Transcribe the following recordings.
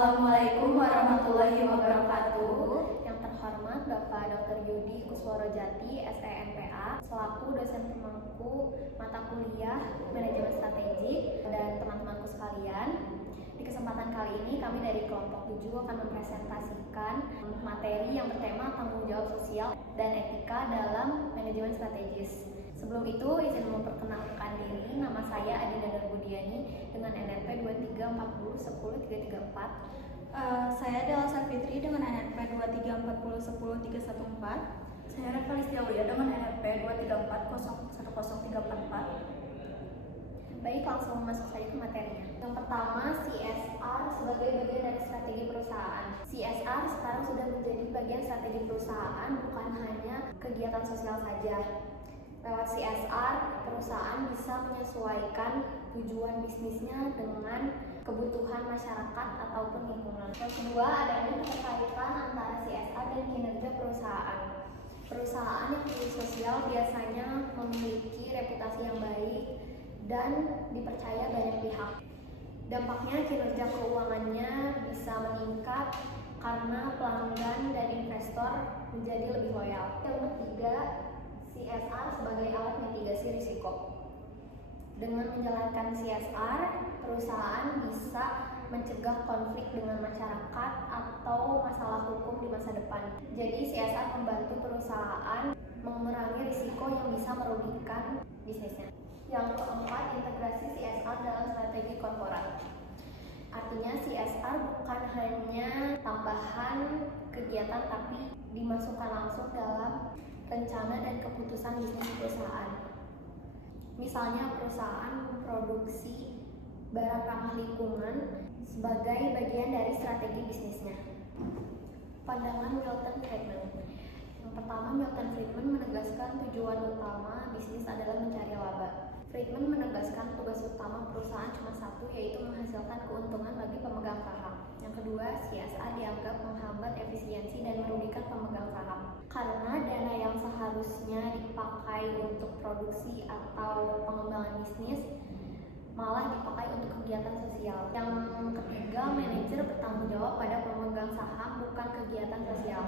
Assalamualaikum warahmatullahi wabarakatuh. Yang terhormat Bapak Dr. Yudi Kusworojati, SEMPA, selaku dosen pemangku mata kuliah Manajemen Strategik dan teman-temanku sekalian. Di kesempatan kali ini kami dari kelompok 7 akan mempresentasikan materi yang bertema tanggung jawab sosial dan etika dalam manajemen strategis. Sebelum itu, izin memperkenalkan diri. Nama saya Adinda Darbudiani dengan NNP 2340103334. Saya Dela Safitri dengan NNP 2340101314. Saya Reva Listiawia dengan NNP 234001344. Baik, langsung masuk saja ke materinya. Yang pertama, CSR sebagai bagian dari strategi perusahaan. CSR sekarang sudah menjadi bagian strategi perusahaan, bukan hanya kegiatan sosial saja. Lewat CSR, perusahaan bisa menyesuaikan tujuan bisnisnya dengan kebutuhan masyarakat ataupun lingkungan. Yang kedua, adanya keterkaitan antara CSR dan kinerja perusahaan. Perusahaan yang bersifat sosial biasanya memiliki reputasi yang baik dan dipercaya banyak pihak. Dampaknya kinerja keuangannya bisa meningkat karena pelanggan dan investor menjadi lebih loyal. Yang ketiga, CSR sebagai alat mitigasi risiko. Dengan menjalankan CSR, perusahaan bisa mencegah konflik dengan masyarakat atau masalah hukum di masa depan. Jadi CSR membantu perusahaan mengurangi risiko yang bisa merugikan bisnisnya. Yang keempat, integrasi CSR dalam strategi korporat. Artinya CSR bukan hanya tambahan kegiatan tapi dimasukkan langsung dalam rencana dan keputusan bisnis perusahaan. Misalnya perusahaan memproduksi barang ramah lingkungan sebagai bagian dari strategi bisnisnya. Pandangan Milton Friedman. Yang pertama, Milton Friedman menegaskan tujuan utama bisnis adalah mencari laba. Friedman menegaskan tugas utama perusahaan cuma satu, yaitu menghasilkan keuntungan bagi pemegang saham. Yang kedua, CSR dianggap menghambat efisiensi dan merugikan pemegang saham. Karena dana yang seharusnya dipakai untuk produksi atau pengembangan bisnis malah dipakai untuk kegiatan sosial. Yang ketiga, manajer bertanggung jawab pada pemegang saham, bukan kegiatan sosial.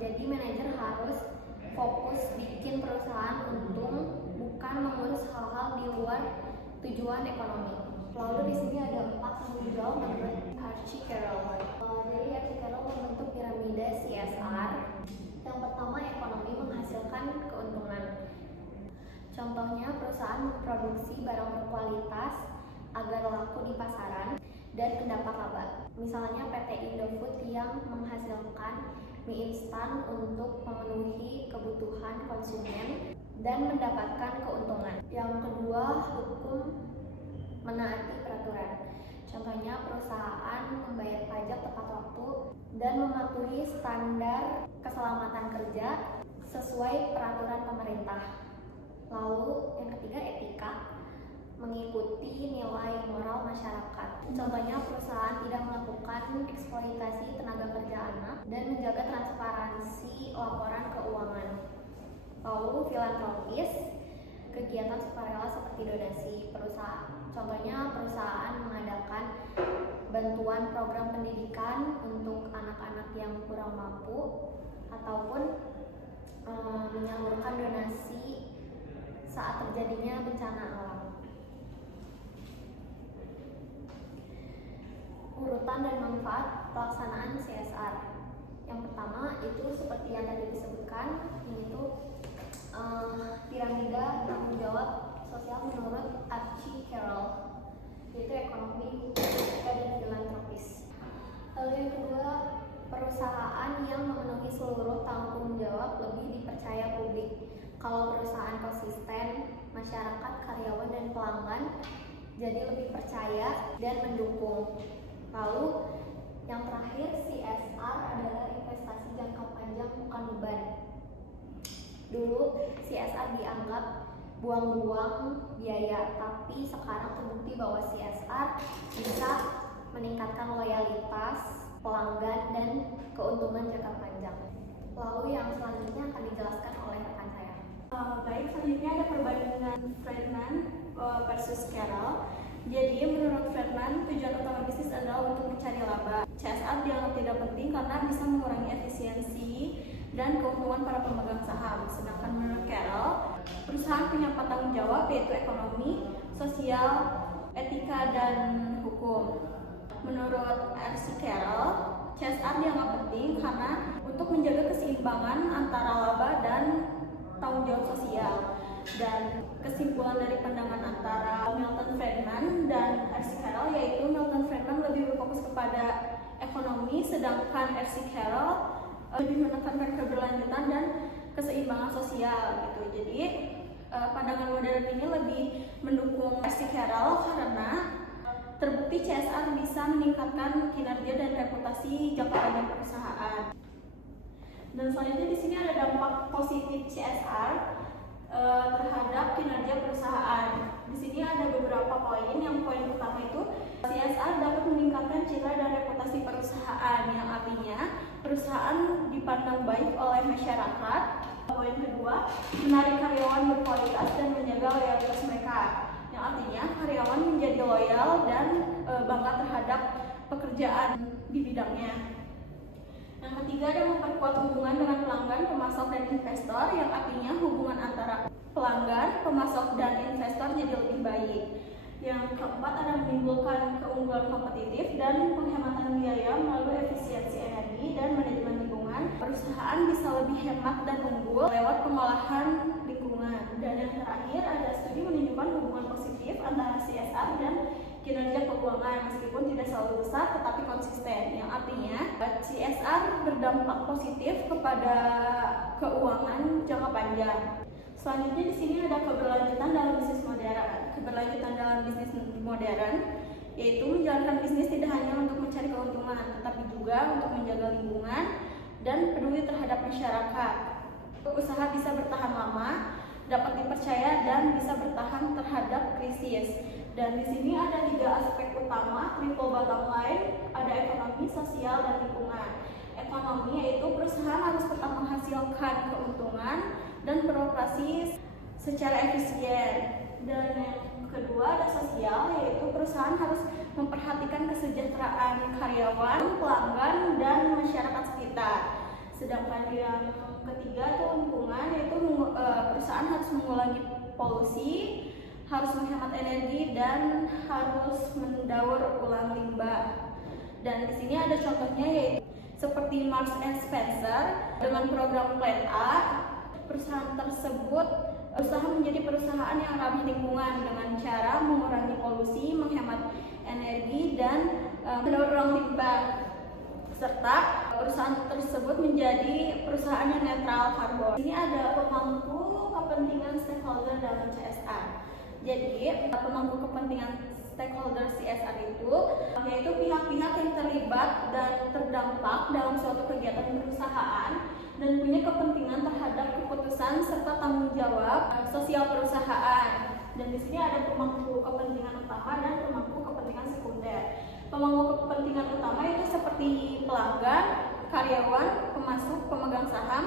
Jadi manajer harus fokus bikin perusahaan untung, bukan mengurus hal-hal di luar tujuan ekonomi. Lalu di sini ada 4 tanggung jawab menurut Archie Carroll. Jadi Archie Carroll membentuk piramida CSR. Yang pertama, ekonomi menghasilkan keuntungan. Contohnya perusahaan memproduksi barang berkualitas agar laku di pasaran dan mendapat laba. Misalnya PT Indofood yang menghasilkan mie instan untuk memenuhi kebutuhan konsumen dan mendapatkan keuntungan. Yang kedua, hukum menaati peraturan. Contohnya perusahaan membayar pajak tepat waktu dan mematuhi standar keselamatan kerja sesuai peraturan pemerintah. Lalu yang ketiga, etika, mengikuti nilai moral masyarakat. Contohnya perusahaan tidak melakukan eksploitasi tenaga kerja anak dan menjaga transparansi laporan keuangan. Lalu filantropis, kegiatan sukarela seperti donasi perusahaan. Contohnya perusahaan mengadakan bantuan program pendidikan untuk anak-anak yang kurang mampu ataupun menyalurkan donasi saat terjadinya bencana alam. Urutan dan manfaat pelaksanaan CSR. Yang pertama itu seperti yang tadi disebutkan, yaitu piramida tanggung jawab sosial menurut Archie Carroll, yaitu ekonomi, etika, dan filantropis. Lalu yang kedua, perusahaan yang memenuhi seluruh tanggung jawab lebih dipercaya publik. Kalau perusahaan konsisten, masyarakat, karyawan, dan pelanggan jadi lebih percaya dan mendukung. Lalu yang terakhir, CSR adalah investasi jangka panjang, bukan beban. Dulu CSR dianggap buang-buang biaya, tapi sekarang terbukti bahwa CSR bisa meningkatkan loyalitas pelanggan dan keuntungan jangka panjang. Lalu yang selanjutnya akan dijelaskan oleh rekan saya. Baik, selanjutnya ada perbandingan Friedman versus Carroll. Jadi menurut Friedman, tujuan utama bisnis adalah untuk mencari laba. tidak penting karena bisa mengurangi efisiensi dan keuntungan para pemegang saham. Sedangkan menurut Carroll, perusahaan punya 4 tanggung jawab, yaitu ekonomi, sosial, etika, dan hukum. Menurut R.C. Carroll, CSR dianggap penting karena untuk menjaga keseimbangan antara laba dan tanggung jawab sosial. Dan kesimpulan dari pandangan antara Milton Friedman dan R.C. Carroll, yaitu Milton Friedman lebih berfokus kepada ekonomi, sedangkan R.C. Carroll lebih menekankan keberlanjutan dan keseimbangan sosial gitu. Jadi pandangan modern ini lebih mendukung R.C. Carroll karena terbukti CSR bisa meningkatkan kinerja dan reputasi jangka panjang perusahaan. Dan selanjutnya di sini ada dampak positif CSR terhadap kinerja perusahaan. Di sini ada beberapa poin. Yang poin pertama itu CSR dapat meningkatkan citra dan reputasi perusahaan, yang artinya perusahaan dipandang baik oleh masyarakat. Poin kedua, menarik karyawan berkualitas dan menjaga loyalitas mereka, yang artinya karyawan menjadi loyal dan bangga terhadap pekerjaan di bidangnya. Yang ketiga ada memperkuat hubungan dengan pelanggan, pemasok, dan investor, yang artinya hubungan antara pelanggan, pemasok, dan investor jadi lebih baik. Yang keempat ada menimbulkan keunggulan kompetitif dan penghematan biaya melalui efisiensi energi dan manajemen lingkungan. Perusahaan bisa lebih hemat dan unggul lewat pengolahan lingkungan. Dan yang terakhir ada studi menunjukkan hubungan positif antara CSR dan kinerja keuangan, meskipun tidak selalu besar tetapi konsisten, yang artinya CSR berdampak positif kepada keuangan jangka panjang. Selanjutnya di sini ada keberlanjutan dalam bisnis modern. Keberlanjutan dalam bisnis modern yaitu menjalankan bisnis tidak hanya untuk mencari keuntungan, tetapi juga untuk menjaga lingkungan dan peduli terhadap masyarakat. Usaha bisa bertahan lama, dapat dipercaya, dan bisa bertahan terhadap krisis. Dan di sini ada 3 aspek utama, triple bottom line, ada ekonomi, sosial, dan lingkungan. Ekonomi yaitu perusahaan harus tetap menghasilkan keuntungan dan beroperasi secara efisien. Dan yang kedua ada sosial, yaitu perusahaan harus memperhatikan kesejahteraan karyawan, pelanggan, dan masyarakat sekitar. Sedangkan yang ketiga itu lingkungan, yaitu perusahaan harus mengurangi polusi, harus menghemat energi, dan harus mendaur ulang limbah. Dan di sini ada contohnya, yaitu seperti Marks and Spencer dengan program Plan A. Perusahaan tersebut berusaha menjadi perusahaan yang ramah lingkungan dengan cara mengurangi polusi, menghemat energi, dan mendaur ulang limbah, serta perusahaan tersebut menjadi perusahaan yang netral karbon. Ini ada pemangku kepentingan stakeholder dalam CSR. Jadi pemangku kepentingan stakeholder CSR itu yaitu pihak-pihak yang terlibat dan terdampak dalam suatu kegiatan perusahaan dan punya kepentingan terhadap keputusan serta tanggung jawab sosial perusahaan. Dan di sini ada pemangku kepentingan utama dan pemangku kepentingan sekunder. Pemangku kepentingan utama itu seperti pelanggan, karyawan, pemasok, pemegang saham,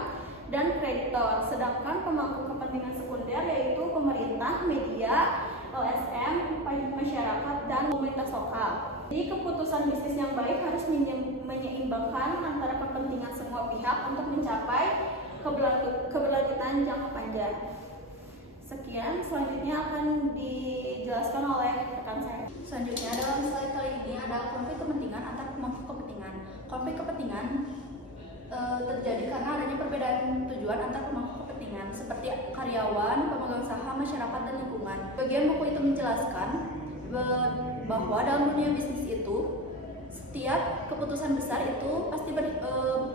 dan kreditor. Sedangkan pemangku kepentingan sekunder yaitu pemerintah, media, LSM, masyarakat, dan komunitas lokal. Jadi keputusan bisnis yang baik harus menyeimbangkan antara kepentingan semua pihak untuk mencapai keberlanjutan jangka panjang. Sekian, selanjutnya akan dijelaskan oleh rekan saya. Selanjutnya dalam slide kali ini ada konflik kepentingan antar pemangku kepentingan. Konflik kepentingan terjadi karena adanya perbedaan tujuan antar pemangku kepentingan seperti karyawan, pemegang saham, masyarakat, dan lingkungan. Bagian buku itu menjelaskan bahwa dalam dunia bisnis itu setiap keputusan besar itu pasti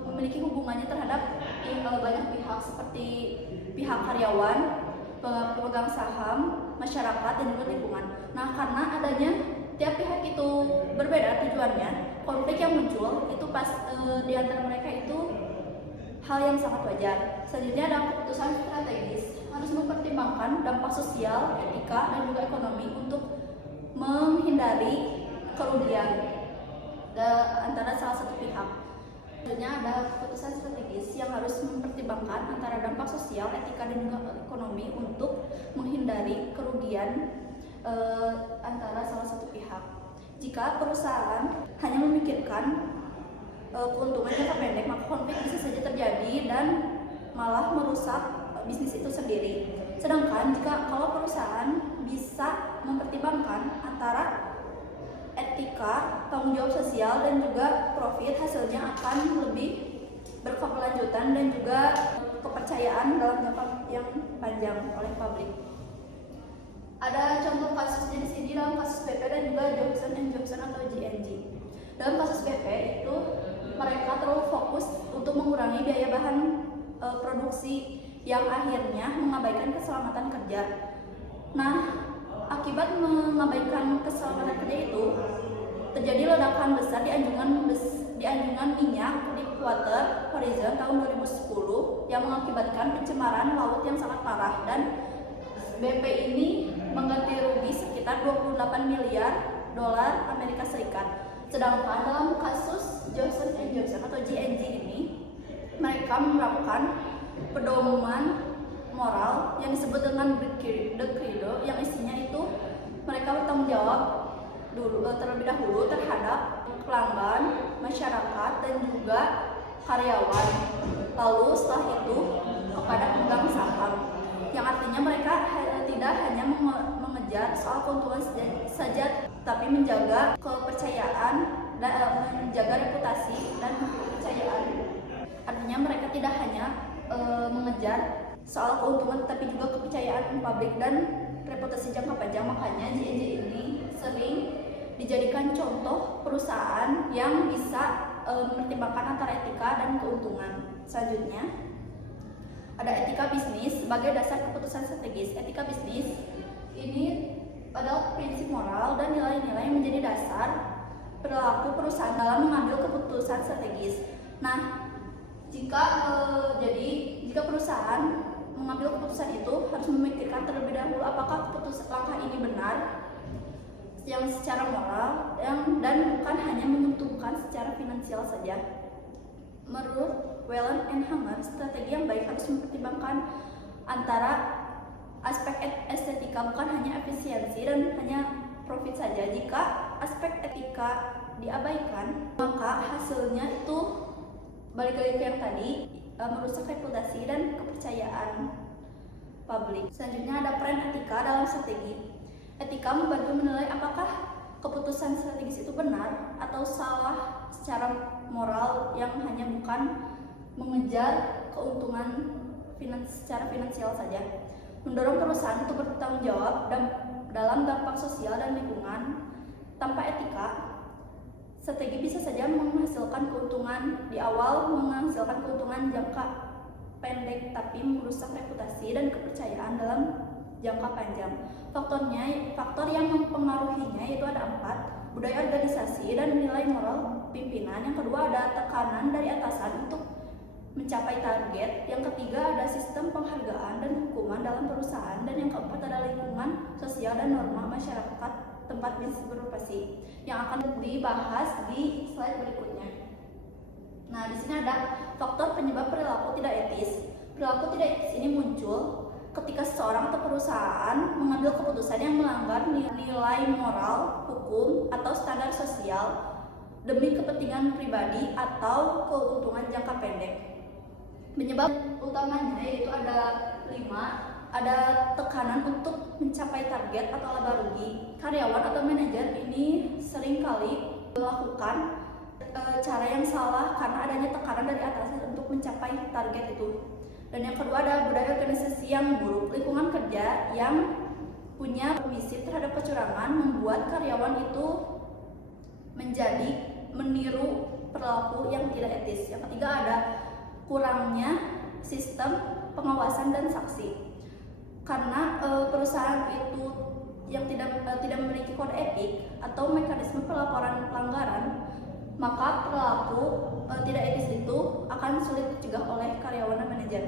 memiliki hubungannya terhadap banyak pihak seperti pihak karyawan, pemegang saham, masyarakat, dan juga lingkungan. Nah, karena adanya tiap pihak itu berbeda tujuannya, konflik yang muncul itu di antara mereka itu hal yang sangat wajar. Selanjutnya ada keputusan strategis, harus mempertimbangkan dampak sosial, etika, dan juga ekonomi untuk menghindari kerugian antara salah satu pihak. Selanjutnya ada keputusan strategis yang harus mempertimbangkan antara dampak sosial, etika, dan juga ekonomi untuk menghindari kerugian antara salah satu pihak. Jika perusahaan hanya memikirkan keuntungan jangka pendek, maka konflik bisa saja terjadi dan malah merusak bisnis itu sendiri. Sedangkan kalau perusahaan bisa mempertimbangkan antara etika, tanggung jawab sosial, dan juga profit, hasilnya akan lebih berkelanjutan dan juga kepercayaan dalam jangka yang panjang oleh publik. Ada contoh kasusnya di sini dalam kasus BP dan juga Johnson & Johnson atau J&J. Dalam kasus BP itu mereka terlalu fokus untuk mengurangi biaya bahan produksi yang akhirnya mengabaikan keselamatan kerja. Nah, akibat mengabaikan keselamatan kerja itu terjadi ledakan besar di anjungan minyak Deepwater Horizon tahun 2010 yang mengakibatkan pencemaran laut yang sangat parah, dan BP ini mengganti rugi sekitar 28 miliar dolar Amerika Serikat. Sedangkan dalam kasus Johnson & Johnson atau J&J ini, mereka menerapkan pedoman moral yang disebut dengan The Credo, yang isinya itu mereka bertanggung jawab terlebih dahulu terhadap pelanggan, masyarakat, dan juga karyawan. Lalu setelah itu kepada pemegang saham, yang artinya mereka tidak hanya mengejar soal keuntungan saja, tapi menjaga kepercayaan dan menjaga reputasi dan kepercayaan. Artinya mereka tidak hanya mengejar soal keuntungan, tapi juga kepercayaan publik dan reputasi jangka panjang. Makanya J&J ini sering dijadikan contoh perusahaan yang bisa mempertimbangkan antara etika dan keuntungan. Selanjutnya ada etika bisnis sebagai dasar keputusan strategis. Etika bisnis ini adalah prinsip moral dan nilai-nilai yang menjadi dasar perilaku perusahaan dalam mengambil keputusan strategis. Nah, jika perusahaan mengambil keputusan itu harus memikirkan terlebih dahulu apakah langkah ini benar yang secara moral dan bukan hanya menguntungkan secara finansial saja. Menurut Whelan and Hammer, strategi yang baik harus mempertimbangkan antara aspek estetika, bukan hanya efisiensi dan hanya profit saja. Jika aspek etika diabaikan, maka hasilnya itu balik lagi ke yang tadi, merusak reputasi dan kepercayaan publik. Selanjutnya ada peran etika dalam strategi. Etika membantu menilai apakah keputusan strategis itu benar atau salah secara moral yang hanya bukan mengejar keuntungan secara finansial saja. Mendorong perusahaan untuk bertanggung jawab dalam dampak sosial dan lingkungan. Tanpa etika, strategi bisa saja menghasilkan keuntungan di awal, menghasilkan keuntungan jangka pendek, tapi merusak reputasi dan kepercayaan dalam jangka panjang. Faktor yang mempengaruhinya yaitu ada 4: budaya organisasi dan nilai moral pimpinan. Yang kedua ada tekanan dari atasan untuk mencapai target. Yang ketiga ada sistem penghargaan dan hukuman dalam perusahaan, dan yang keempat ada lingkungan sosial dan norma masyarakat tempat bisnis beroperasi, yang akan dibahas di slide berikutnya. Nah, di sini ada faktor penyebab perilaku tidak etis. Perilaku tidak etis ini muncul ketika seseorang atau perusahaan mengambil keputusan yang melanggar nilai moral, hukum, atau standar sosial demi kepentingan pribadi atau keuntungan jangka pendek. Penyebab utamanya yaitu ada 5. Ada tekanan untuk mencapai target atau laba rugi. Karyawan atau manajer ini seringkali melakukan cara yang salah karena adanya tekanan dari atasan untuk mencapai target itu. Dan yang kedua ada budaya organisasi yang buruk. Lingkungan kerja yang punya permisif terhadap kecurangan membuat karyawan itu menjadi meniru perilaku yang tidak etis. Yang ketiga ada kurangnya sistem pengawasan dan saksi. Karena perusahaan itu yang tidak memiliki kode etik atau mekanisme pelaporan pelanggaran, maka perilaku tidak etis itu akan sulit dicegah oleh karyawan dan manajer.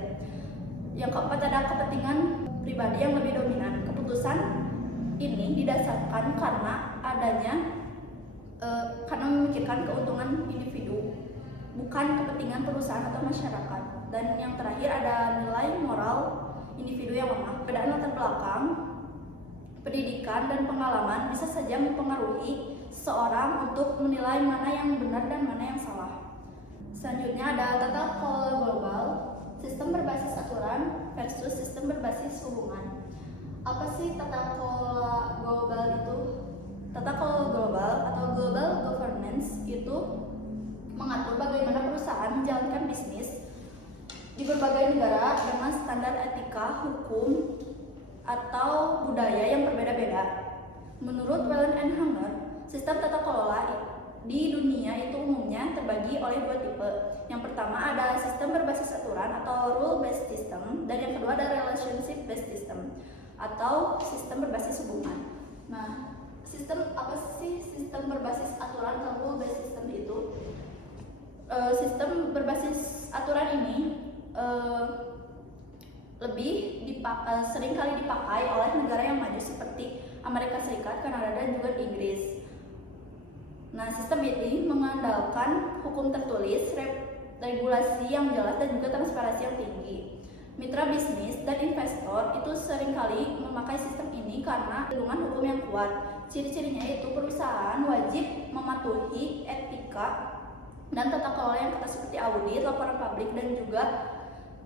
Yang keempat ada kepentingan pribadi yang lebih dominan. Keputusan ini didasarkan karena karena memikirkan keuntungan individu, bukan kepentingan perusahaan atau masyarakat. Dan yang terakhir ada nilai moral individu yang lemah. Perbedaan latar belakang, pendidikan, dan pengalaman bisa saja mempengaruhi seseorang untuk menilai mana yang benar dan mana yang salah. Selanjutnya ada tata kelola global, sistem berbasis aturan versus sistem berbasis hubungan. Apa sih tata kelola global itu? Tata kelola global atau global governance itu mengatur bagaimana perusahaan menjalankan bisnis di berbagai negara dengan standar etika, hukum, atau budaya yang berbeda-beda. Menurut Wellen and Hanger, sistem tata kelola di dunia itu umumnya terbagi oleh dua tipe. Yang pertama ada sistem berbasis aturan atau rule based system, dan yang kedua ada relationship based system atau sistem berbasis hubungan. Nah, apa sih sistem berbasis aturan atau rule based system itu? Sistem berbasis aturan ini sering kali dipakai oleh negara yang maju seperti Amerika Serikat, Kanada, dan juga Inggris. Nah, sistem ini mengandalkan hukum tertulis, regulasi yang jelas, dan juga transparansi yang tinggi. Mitra bisnis dan investor itu seringkali memakai sistem ini karena kandungan hukum yang kuat. Ciri-cirinya yaitu perusahaan wajib mematuhi etika dan tata kelola yang ketat seperti audit, laporan publik, dan juga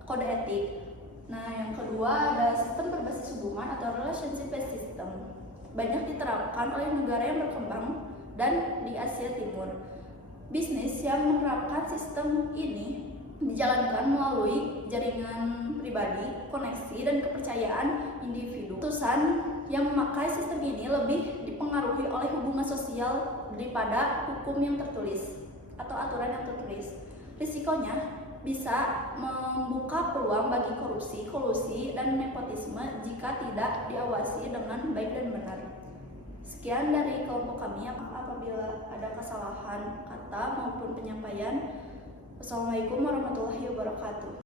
kode etik. Nah, yang kedua ada sistem berbasis hubungan atau relationship based system. Banyak diterapkan oleh negara yang berkembang dan di Asia Timur. Bisnis yang menerapkan sistem ini dijalankan melalui jaringan pribadi, koneksi, dan kepercayaan individu. Putusan yang memakai sistem ini lebih dipengaruhi oleh hubungan sosial daripada hukum yang tertulis atau aturan yang tertulis. Risikonya bisa membuka peluang bagi korupsi, kolusi, dan nepotisme jika tidak diawasi dengan baik dan benar. Sekian dari kelompok kami. Apabila ada kesalahan kata maupun penyampaian, wassalamualaikum warahmatullahi wabarakatuh.